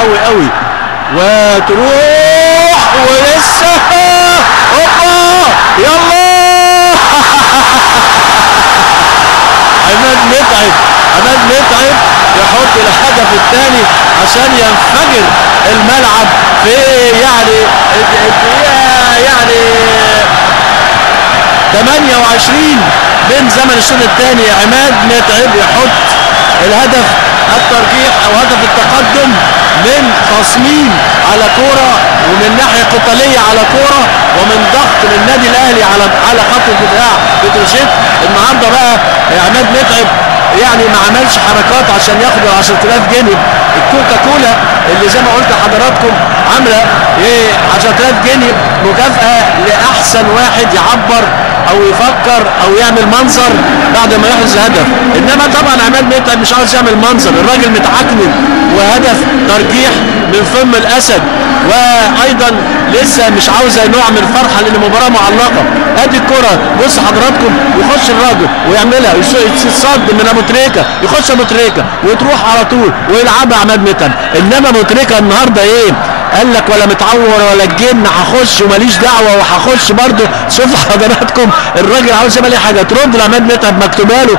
قوي قوي، وتروح ولسه اوبا يلا عماد متعب يحط الهدف الثاني عشان ينفجر الملعب في يعني 28 من زمن الشوط الثاني. عماد متعب يحط الهدف الترجيح او هدف التقدم من تصميم على كوره، ومن ناحيه قتاليه على كوره، ومن ضغط للنادي الاهلي على خط الدفاع بتروجيت. النهارده بقى عماد متعب يعني ما عملش حركات عشان ياخد ال 10000 جنيه. الكوكا كولا اللي زي ما قلت لحضراتكم عامله 10000 جنيه مكافاه لاحسن واحد يعبر او يفكر او يعمل منظر بعد ما يحرز هدف. انما طبعا عماد متعب مش عاوز يعمل منظر، الراجل متعكنن وهدف ترجيح من فم الاسد، وايضا لسه مش عاوزه نوع من الفرحه لان المباراه معلقه. ادي الكره بص حضراتكم، يخش الراجل ويعملها يصد من ابو تريكه، يخش ابو تريكه وتروح على طول ويلعبها عماد متعب. انما ابو تريكه النهارده ايه؟ قال لك ولا متعور ولا الجن، هخش وماليش دعوه وهخش برده. شوفوا حضراتكم الراجل عاوز يعمل اي حاجه ترد لعماد متعب، مكتوبه له